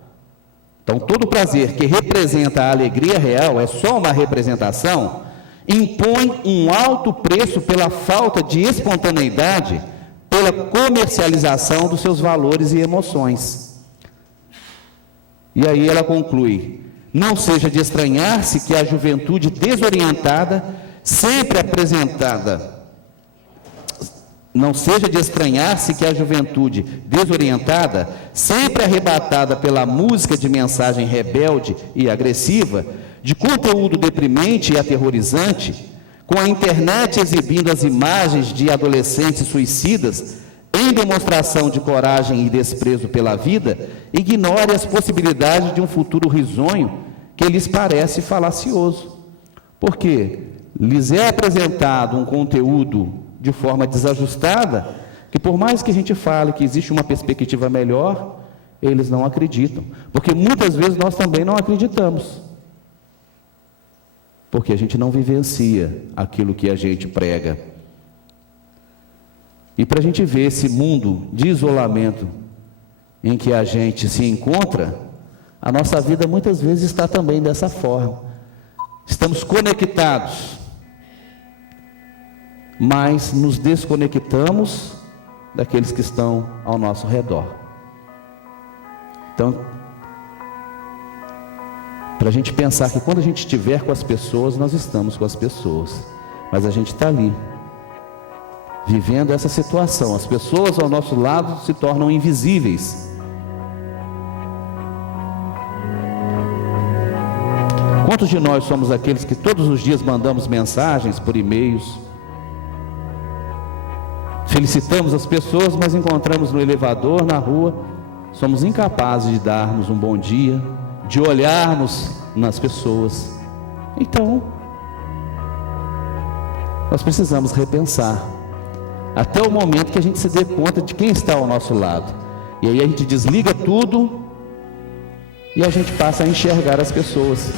então todo prazer que representa a alegria real, é só uma representação, impõe um alto preço pela falta de espontaneidade, pela comercialização dos seus valores e emoções. E aí ela conclui: não seja de estranhar-se que a juventude desorientada, sempre apresentada, não seja de estranhar-se que a juventude desorientada, sempre arrebatada pela música de mensagem rebelde e agressiva, de conteúdo deprimente e aterrorizante, com a internet exibindo as imagens de adolescentes suicidas, em demonstração de coragem e desprezo pela vida, ignore as possibilidades de um futuro risonho que lhes parece falacioso. Porque lhes é apresentado um conteúdo de forma desajustada, que por mais que a gente fale que existe uma perspectiva melhor, eles não acreditam. Porque muitas vezes nós também não acreditamos. Porque a gente não vivencia aquilo que a gente prega. E para a gente ver esse mundo de isolamento em que a gente se encontra, a nossa vida muitas vezes está também dessa forma. Estamos conectados, mas nos desconectamos daqueles que estão ao nosso redor. Então, para a gente pensar que quando a gente estiver com as pessoas, nós estamos com as pessoas, mas a gente está ali, vivendo essa situação. As pessoas ao nosso lado se tornam invisíveis. Quantos de nós somos aqueles que todos os dias mandamos mensagens por e-mails, felicitamos as pessoas, mas encontramos no elevador, na rua, somos incapazes de darmos um bom dia, de olharmos nas pessoas. Então, nós precisamos repensar, até o momento que a gente se dê conta de quem está ao nosso lado. E aí a gente desliga tudo e a gente passa a enxergar as pessoas.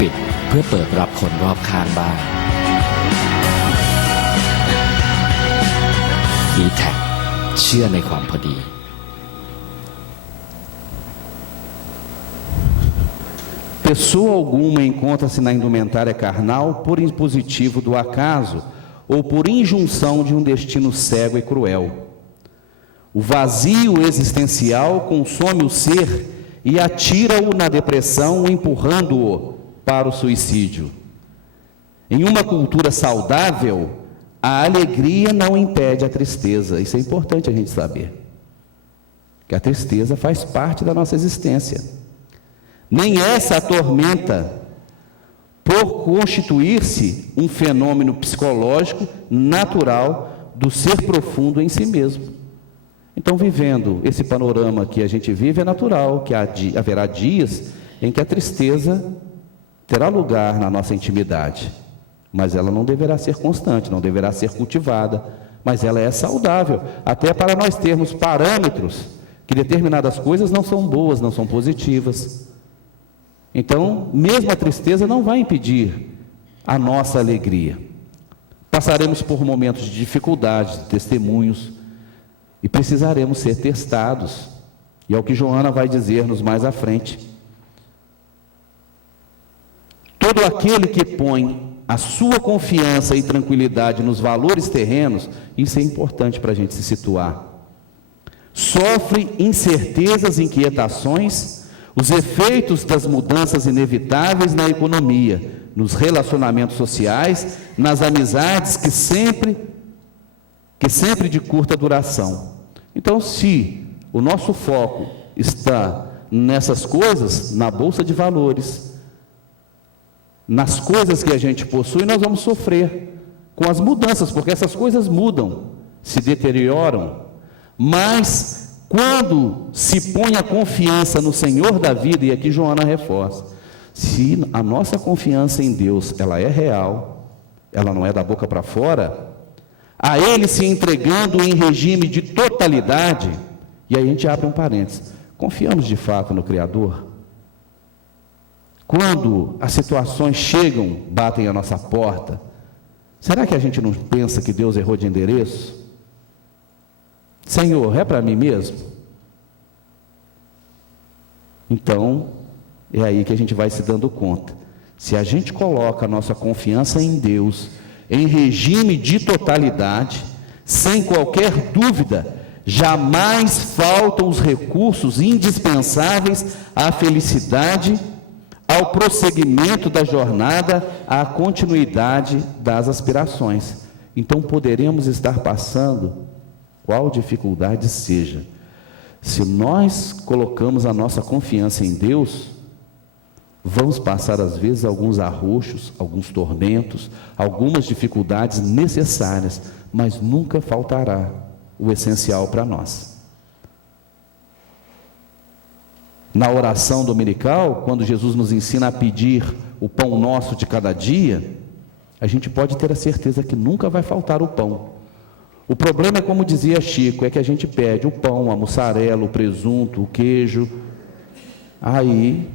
ปิดเพื่อเปิดรับคนรอบข้างบ้าง D-Tag เชื่อในความพอดี Pessoa alguma encontra-se na indumentária carnal por impositivo do acaso ou por injunção de um destino cego e cruel. O vazio existencial consome o ser e atira-o na depressão, empurrando-o para o suicídio. Em uma cultura saudável, a alegria não impede a tristeza. Isso é importante a gente saber, que a tristeza faz parte da nossa existência. Nem essa atormenta, por constituir-se um fenômeno psicológico natural do ser profundo em si mesmo. Então, vivendo esse panorama que a gente vive, é natural que haverá dias em que a tristeza terá lugar na nossa intimidade, mas ela não deverá ser constante, não deverá ser cultivada, mas ela é saudável, até para nós termos parâmetros que determinadas coisas não são boas, não são positivas. Então, mesmo a tristeza não vai impedir a nossa alegria. Passaremos por momentos de dificuldade, de testemunhos, e precisaremos ser testados, e é o que Joana vai dizer-nos mais à frente. todo aquele que põe a sua confiança e tranquilidade nos valores terrenos, isso é importante para a gente se situar, sofre incertezas e inquietações, os efeitos das mudanças inevitáveis na economia, nos relacionamentos sociais, nas amizades que sempre de curta duração. Então, se o nosso foco está nessas coisas, na bolsa de valores, nas coisas que a gente possui, nós vamos sofrer com as mudanças, porque essas coisas mudam, se deterioram. Mas quando se põe a confiança no Senhor da vida, e aqui Joana reforça, se a nossa confiança em Deus, ela é real, ela não é da boca para fora, a Ele se entregando em regime de totalidade, e aí a gente abre um parênteses, confiamos de fato no Criador? Quando as situações chegam, batem à nossa porta, será que a gente não pensa que Deus errou de endereço? Senhor, é para mim mesmo? Então, é aí que a gente vai se dando conta. Se a gente coloca a nossa confiança em Deus, em regime de totalidade, sem qualquer dúvida, jamais faltam os recursos indispensáveis à felicidade, ao prosseguimento da jornada, à continuidade das aspirações. Então poderemos estar passando, qual dificuldade seja, se nós colocamos a nossa confiança em Deus, vamos passar às vezes alguns arroxos, alguns tormentos, algumas dificuldades necessárias, mas nunca faltará o essencial para nós. Na oração dominical, quando Jesus nos ensina a pedir o pão nosso de cada dia, a gente pode ter a certeza que nunca vai faltar o pão. O problema é, como dizia Chico, é que a gente pede o pão, a mussarela, o presunto, o queijo, aí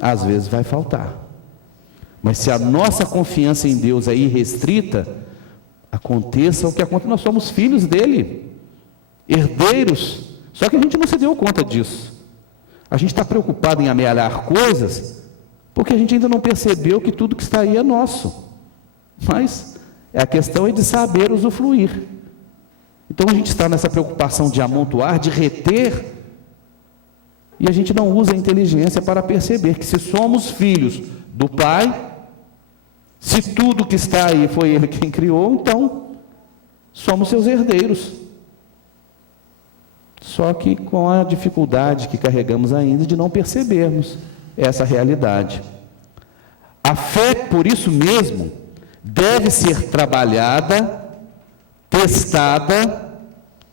às vezes vai faltar. Mas se a nossa confiança em Deus é irrestrita, aconteça o que acontece, nós somos filhos dele, herdeiros, só que a gente não se deu conta disso. A gente está preocupado em amealhar coisas, porque a gente ainda não percebeu que tudo que está aí é nosso. Mas a questão é de saber usufruir. Então a gente está nessa preocupação de amontoar, de reter, e a gente não usa a inteligência para perceber que se somos filhos do Pai, se tudo que está aí foi Ele quem criou, então somos seus herdeiros. Só que com a dificuldade que carregamos ainda de não percebermos essa realidade. A fé, por isso mesmo, deve ser trabalhada, testada.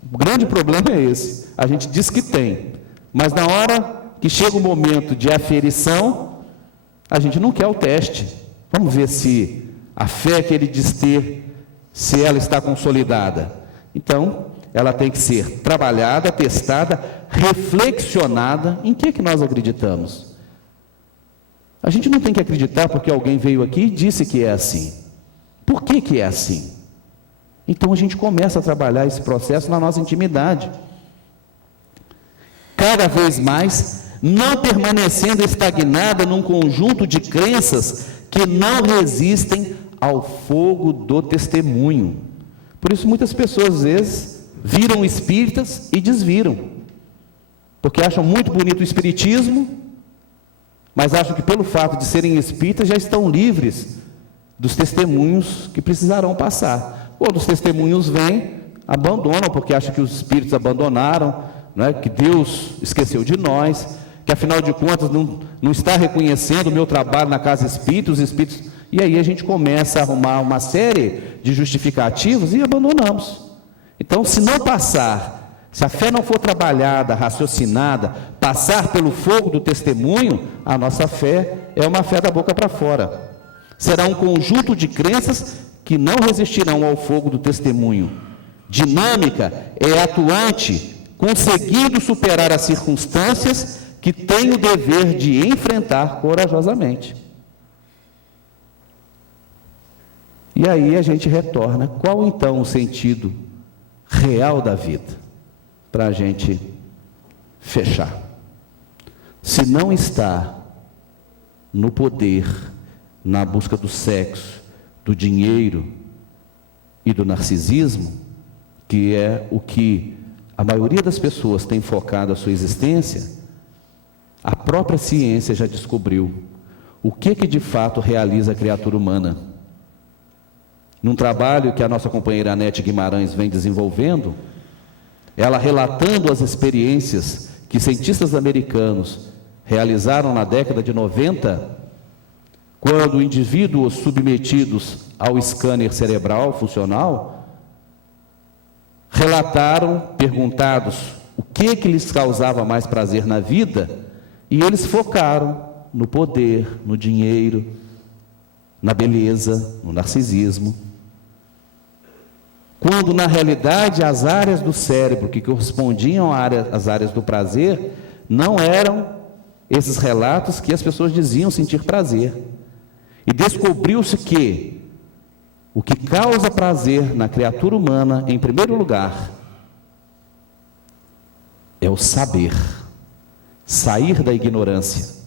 O grande problema é esse, a gente diz que tem, mas na hora que chega o momento de aferição, a gente não quer o teste. Vamos ver se a fé que ele diz ter, se ela está consolidada. Então, ela tem que ser trabalhada, testada, reflexionada. Em que nós acreditamos? A gente não tem que acreditar porque alguém veio aqui e disse que é assim. Por que é assim? Então a gente começa a trabalhar esse processo na nossa intimidade. Cada vez mais, não permanecendo estagnada num conjunto de crenças que não resistem ao fogo do testemunho. Por isso muitas pessoas às vezes viram espíritas e desviram, porque acham muito bonito o espiritismo, mas acham que pelo fato de serem espíritas já estão livres dos testemunhos que precisarão passar. Quando os testemunhos vêm, abandonam, porque acham que os espíritos abandonaram, né, que Deus esqueceu de nós, que afinal de contas não está reconhecendo o meu trabalho na casa espírita, os espíritos, e aí a gente começa a arrumar uma série de justificativos e abandonamos. Então, se não passar, se a fé não for trabalhada, raciocinada, passar pelo fogo do testemunho, a nossa fé é uma fé da boca para fora. Será um conjunto de crenças que não resistirão ao fogo do testemunho. Dinâmica é atuante, conseguindo superar as circunstâncias que tem o dever de enfrentar corajosamente. E aí a gente retorna, qual então o sentido real da vida? Para a gente fechar. Se não está no poder na busca do sexo, do dinheiro e do narcisismo, que é o que a maioria das pessoas tem focado a sua existência, a própria ciência já descobriu o que de fato realiza a criatura humana. Num trabalho que a nossa companheira Anete Guimarães vem desenvolvendo, ela relatando as experiências que cientistas americanos realizaram na década de 90, quando indivíduos submetidos ao scanner cerebral funcional relataram, perguntados o que lhes causava mais prazer na vida, e eles focaram no poder, no dinheiro, na beleza, no narcisismo. Quando na realidade as áreas do cérebro que correspondiam às áreas do prazer não eram esses relatos que as pessoas diziam sentir prazer. E descobriu-se que o que causa prazer na criatura humana, em primeiro lugar, é o saber, sair da ignorância.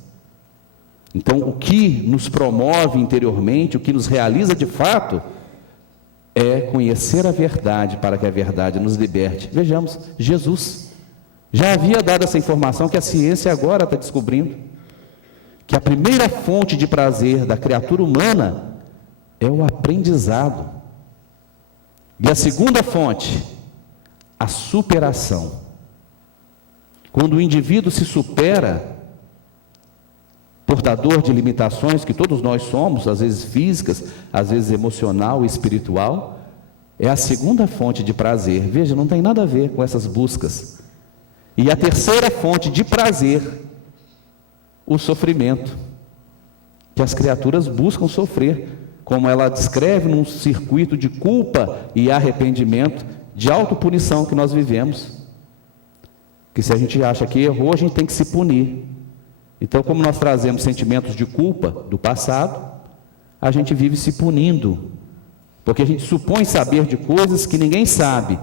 Então, o que nos promove interiormente, o que nos realiza de fato, é conhecer a verdade, para que a verdade nos liberte. Vejamos, Jesus já havia dado essa informação que a ciência agora está descobrindo, que a primeira fonte de prazer da criatura humana é o aprendizado. E a segunda fonte, a superação. Quando o indivíduo se supera, portador de limitações que todos nós somos, às vezes físicas, às vezes emocional e espiritual, é a segunda fonte de prazer. Veja, não tem nada a ver com essas buscas. E a terceira fonte de prazer, o sofrimento, que as criaturas buscam sofrer, como ela descreve num circuito de culpa e arrependimento, de autopunição que nós vivemos. Que se a gente acha que errou, a gente tem que se punir. Então, como nós trazemos sentimentos de culpa do passado, a gente vive se punindo, porque a gente supõe saber de coisas que ninguém sabe.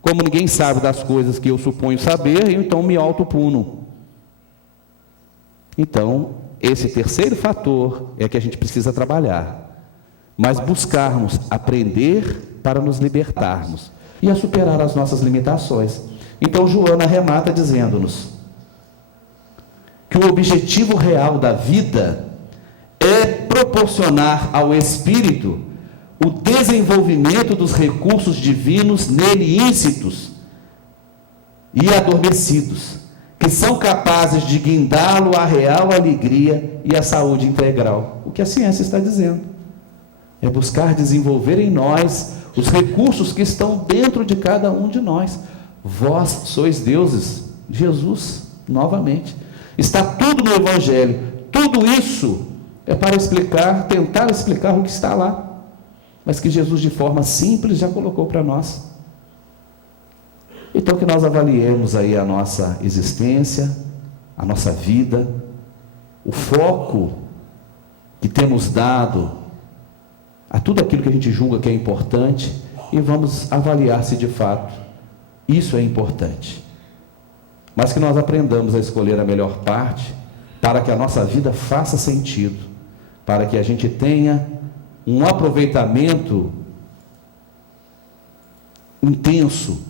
Como ninguém sabe das coisas que eu suponho saber, eu então me autopuno. Então, esse terceiro fator é que a gente precisa trabalhar, mas buscarmos aprender para nos libertarmos e a superar as nossas limitações. Então, Joana remata dizendo-nos que o objetivo real da vida é proporcionar ao espírito o desenvolvimento dos recursos divinos nele íncitos e adormecidos, que são capazes de guindá-lo à real alegria e à saúde integral. O que a ciência está dizendo é buscar desenvolver em nós os recursos que estão dentro de cada um de nós. Vós sois deuses. Jesus, novamente, está tudo no Evangelho. Tudo isso é para explicar, tentar explicar o que está lá, mas que Jesus de forma simples já colocou para nós. Então que nós avaliemos aí a nossa existência, a nossa vida, o foco que temos dado a tudo aquilo que a gente julga que é importante, e vamos avaliar se de fato isso é importante. Mas que nós aprendamos a escolher a melhor parte, para que a nossa vida faça sentido, para que a gente tenha um aproveitamento intenso,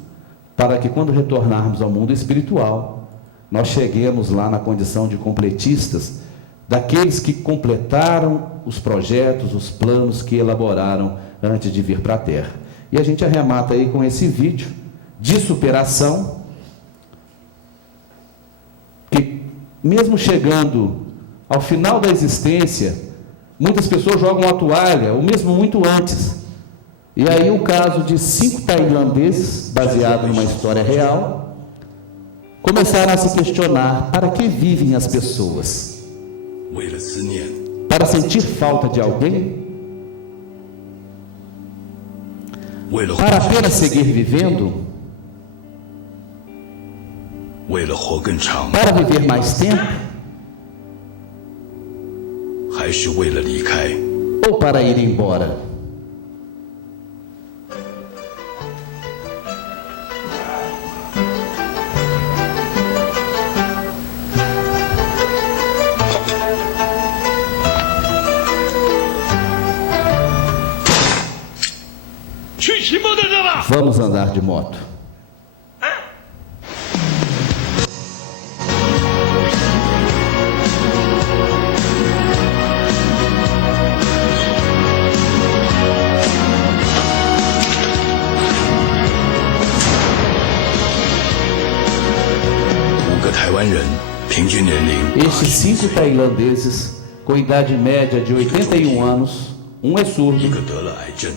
para que quando retornarmos ao mundo espiritual, nós cheguemos lá na condição de completistas, daqueles que completaram os projetos, os planos que elaboraram antes de vir para a Terra. E a gente arremata aí com esse vídeo de superação, que mesmo chegando ao final da existência, muitas pessoas jogam a toalha, ou mesmo muito antes. E aí o caso de 5 tailandeses, baseado numa história real, começaram a se questionar: para que vivem as pessoas? Para sentir falta de alguém? Para apenas seguir vivendo? Para viver mais tempo? Ou para ir embora? Vamos andar de moto. Estes 5 tailandeses, com idade média de 81 anos, um é surdo,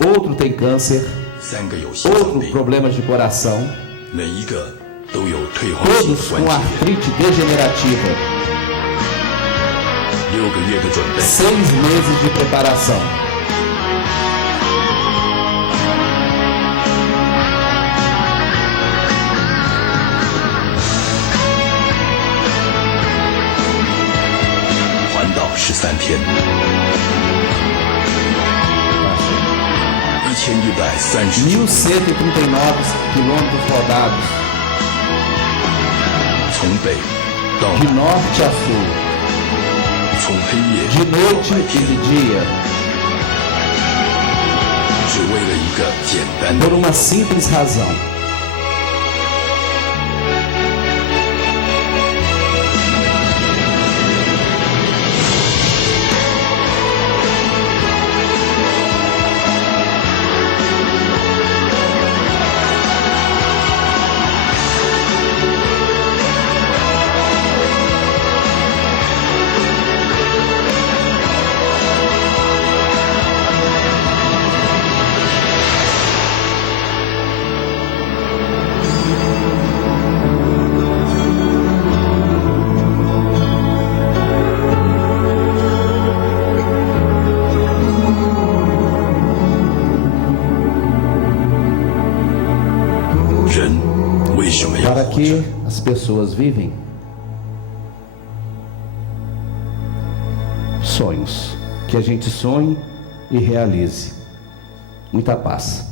outro tem câncer, outro problemas de coração, todos com artrite degenerativa. 6 meses de preparação. quilômetros rodados. De norte a sul. De noite e de dia. Por uma simples razão. Para que as pessoas vivem? Sonhos. Que a gente sonhe e realize. Muita paz.